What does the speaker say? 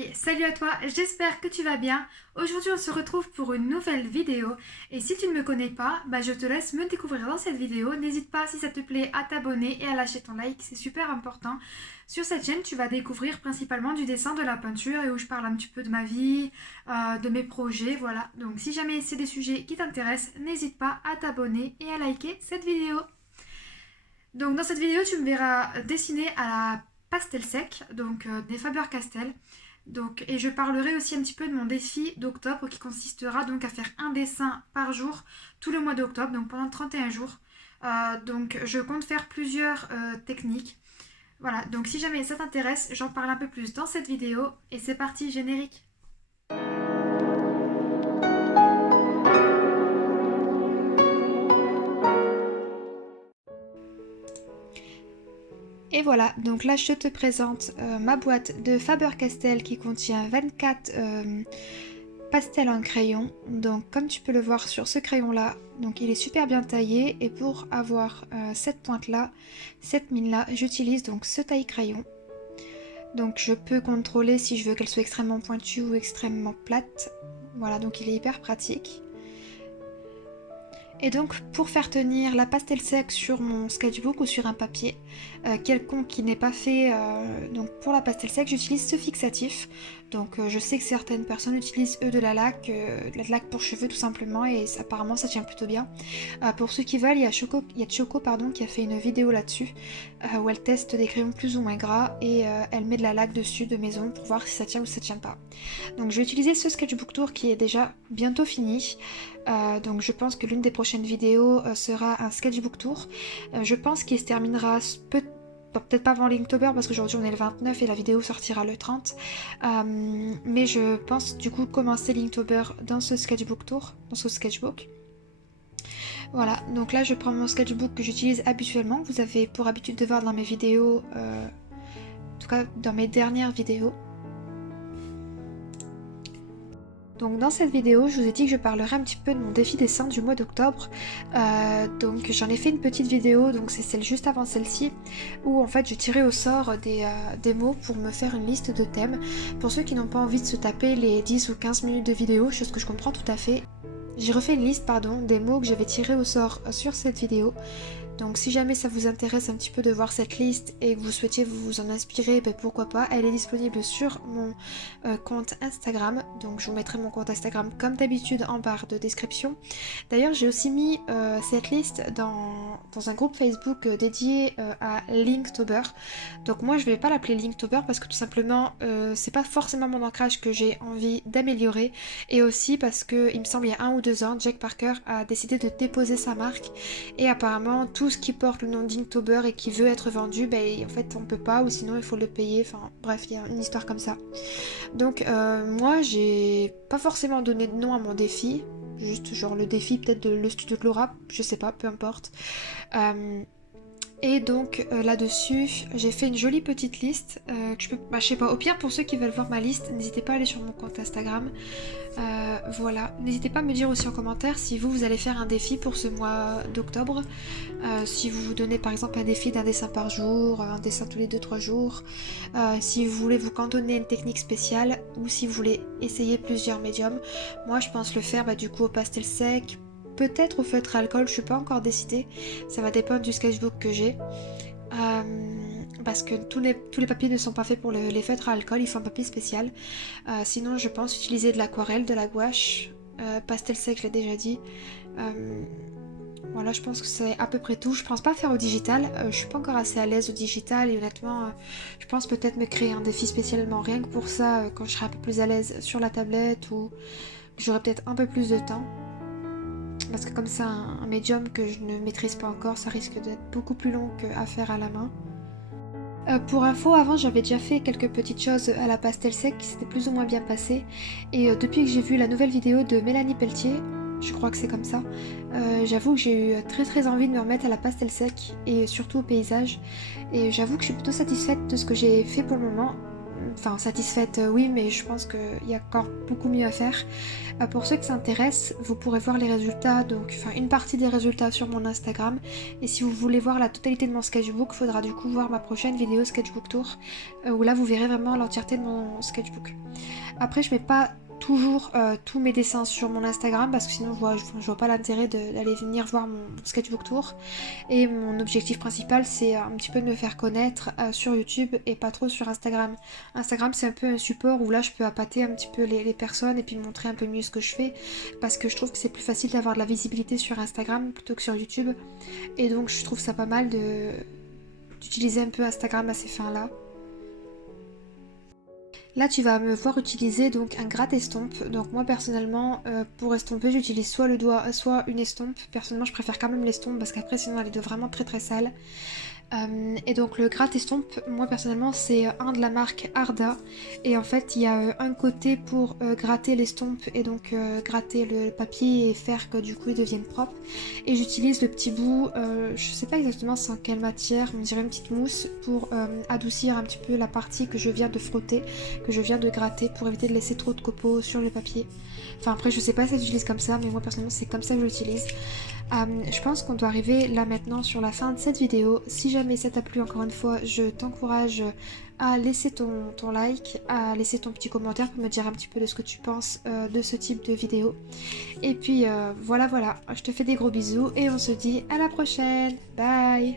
Hey, salut à toi, j'espère que tu vas bien. Aujourd'hui on se retrouve pour une nouvelle vidéo et si tu ne me connais pas, je te laisse me découvrir dans cette vidéo. N'hésite pas si ça te plaît à t'abonner et à lâcher ton like, c'est super important. Sur cette chaîne tu vas découvrir principalement du dessin, de la peinture et où je parle un petit peu de ma vie, de mes projets, voilà. Donc si jamais c'est des sujets qui t'intéressent, n'hésite pas à t'abonner et à liker cette vidéo. Donc dans cette vidéo tu me verras dessiner à la pastel sec, donc des Faber-Castell. Donc, et je parlerai aussi un petit peu de mon défi d'octobre qui consistera donc à faire un dessin par jour tout le mois d'octobre, donc pendant 31 jours. Donc je compte faire plusieurs techniques. Voilà, donc si jamais ça t'intéresse, j'en parle un peu plus dans cette vidéo et c'est parti, générique. Et voilà, donc là je te présente ma boîte de Faber-Castell qui contient 24 pastels en crayon. Donc comme tu peux le voir sur ce crayon là, donc il est super bien taillé et pour avoir cette pointe là, cette mine là, j'utilise donc ce taille crayon. Donc je peux contrôler si je veux qu'elle soit extrêmement pointue ou extrêmement plate. Voilà, donc il est hyper pratique. Et donc pour faire tenir la pastel sec sur mon sketchbook ou sur un papier quelconque qui n'est pas fait, donc pour la pastel sec j'utilise ce fixatif. Donc je sais que certaines personnes utilisent eux de la laque pour cheveux tout simplement et apparemment ça tient plutôt bien. Pour ceux qui veulent, il y a Choco qui a fait une vidéo là-dessus où elle teste des crayons plus ou moins gras et elle met de la laque dessus de maison pour voir si ça tient ou ça tient pas. Donc je vais utiliser ce sketchbook tour qui est déjà bientôt fini. Donc je pense que l'une des prochaines vidéos sera un sketchbook tour. Je pense qu'il se terminera peut-être pas avant Linktober parce qu'aujourd'hui on est le 29 et la vidéo sortira le 30. Mais je pense du coup commencer Linktober dans ce sketchbook tour, dans ce sketchbook. Voilà, donc là je prends mon sketchbook que j'utilise habituellement. Vous avez pour habitude de voir dans mes vidéos, en tout cas dans mes dernières vidéos. Donc dans cette vidéo, je vous ai dit que je parlerai un petit peu de mon défi dessin du mois d'octobre. Donc j'en ai fait une petite vidéo, donc c'est celle juste avant celle-ci, où en fait je tirais au sort des mots pour me faire une liste de thèmes. Pour ceux qui n'ont pas envie de se taper les 10 ou 15 minutes de vidéo, chose que je comprends tout à fait, j'ai refait une liste des mots que j'avais tirés au sort sur cette vidéo. Donc si jamais ça vous intéresse un petit peu de voir cette liste et que vous souhaitiez vous en inspirer, pourquoi pas. Elle est disponible sur mon compte Instagram. Donc je vous mettrai mon compte Instagram comme d'habitude en barre de description. D'ailleurs j'ai aussi mis cette liste dans un groupe Facebook dédié à Linktober. Donc moi je vais pas l'appeler Linktober parce que tout simplement c'est pas forcément mon ancrage que j'ai envie d'améliorer. Et aussi parce que il me semble il y a 1 ou 2 ans, Jack Parker a décidé de déposer sa marque. Et apparemment tout ce qui porte le nom d'Inktober et qui veut être vendu, en fait on peut pas ou sinon il faut le payer, enfin bref il y a une histoire comme ça. Donc moi j'ai pas forcément donné de nom à mon défi, juste genre le défi peut-être de le studio de Laura, je sais pas, peu importe. Et donc là-dessus, j'ai fait une jolie petite liste que je peux... je sais pas, au pire pour ceux qui veulent voir ma liste, n'hésitez pas à aller sur mon compte Instagram. Voilà, n'hésitez pas à me dire aussi en commentaire si vous allez faire un défi pour ce mois d'octobre. Si vous vous donnez par exemple un défi d'un dessin par jour, un dessin tous les 2-3 jours. Si vous voulez vous cantonner à une technique spéciale ou si vous voulez essayer plusieurs médiums. Moi je pense le faire du coup au pastel sec. Peut-être au feutre à alcool, je suis pas encore décidée. Ça va dépendre du sketchbook que j'ai. Parce que tous les papiers ne sont pas faits pour les feutres à alcool, il faut un papier spécial. Sinon, je pense utiliser de l'aquarelle, de la gouache, pastel sec, je l'ai déjà dit. Voilà, je pense que c'est à peu près tout. Je pense pas faire au digital. Je suis pas encore assez à l'aise au digital et honnêtement, je pense peut-être me créer un défi spécialement rien que pour ça quand je serai un peu plus à l'aise sur la tablette ou que j'aurai peut-être un peu plus de temps. Parce que comme c'est un médium que je ne maîtrise pas encore, ça risque d'être beaucoup plus long qu'à faire à la main. Pour info, avant j'avais déjà fait quelques petites choses à la pastel sec qui s'étaient plus ou moins bien passées. Et depuis que j'ai vu la nouvelle vidéo de Mélanie Pelletier, je crois que c'est comme ça, j'avoue que j'ai eu très envie de me remettre à la pastel sec et surtout au paysage. Et j'avoue que je suis plutôt satisfaite de ce que j'ai fait pour le moment. enfin satisfaite, oui, mais je pense qu'il y a encore beaucoup mieux à faire. Pour ceux que ça intéresse, vous pourrez voir les résultats, donc enfin une partie des résultats sur mon Instagram. Et si vous voulez voir la totalité de mon sketchbook, il faudra du coup voir ma prochaine vidéo sketchbook tour, où là vous verrez vraiment l'entièreté de mon sketchbook. Après, je mets pas toujours tous mes dessins sur mon Instagram parce que sinon je vois pas l'intérêt d'aller venir voir mon sketchbook tour. Et mon objectif principal, c'est un petit peu de me faire connaître sur YouTube et pas trop sur Instagram. Instagram, c'est un peu un support où là, je peux appâter un petit peu les personnes et puis montrer un peu mieux ce que je fais parce que je trouve que c'est plus facile d'avoir de la visibilité sur Instagram plutôt que sur YouTube. Et donc, je trouve ça pas mal d'utiliser un peu Instagram à ces fins-là. Là, tu vas me voir utiliser donc un gratte-estompe. Donc moi personnellement, pour estomper, j'utilise soit le doigt, soit une estompe. Personnellement, je préfère quand même l'estompe parce qu'après, sinon, elle est vraiment très très sale. Et donc le gratte-estompe, moi personnellement, c'est un de la marque Arda. Et en fait, il y a un côté pour gratter l'estompe et donc gratter le papier et faire que du coup il devienne propre. Et j'utilise le petit bout, je sais pas exactement c'est en quelle matière, on dirait une petite mousse pour adoucir un petit peu la partie que je viens de frotter, que je viens de gratter pour éviter de laisser trop de copeaux sur le papier. Enfin après, je sais pas si j'utilise comme ça, mais moi personnellement, c'est comme ça que je l'utilise. Je pense qu'on doit arriver là maintenant sur la fin de cette vidéo. Si jamais ça t'a plu, encore une fois, je t'encourage à laisser ton like, à laisser ton petit commentaire pour me dire un petit peu de ce que tu penses de ce type de vidéo. Et puis voilà, je te fais des gros bisous et on se dit à la prochaine. Bye!